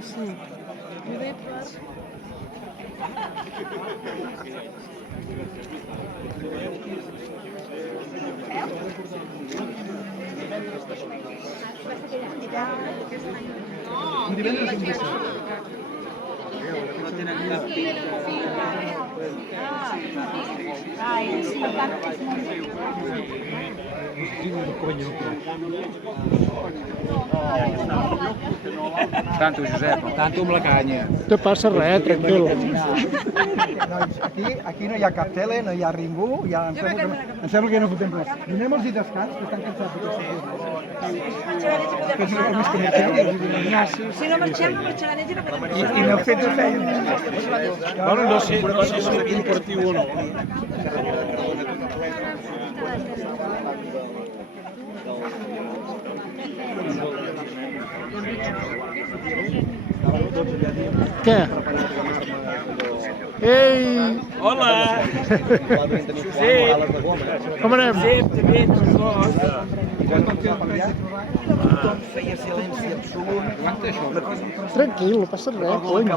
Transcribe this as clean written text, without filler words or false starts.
Sí. Poder per... Divendres un dia. Tanto, Josep, tanto amb la canya. No passa res, tranquil. Aquí no hi ha cap tele, no hi ha ningú, ja em sembla que no fotem res. Donem-los i descans, que estan cansats d'aquesta. Si no marxem, no marxaran ells i no podem marxar. I n'heu fet de feina. Bueno, no sé si és compartiu o no. Què? Ei! Hola! Com anem? Bé, Feia silenci absolut. Tranquil, no passa res, cony.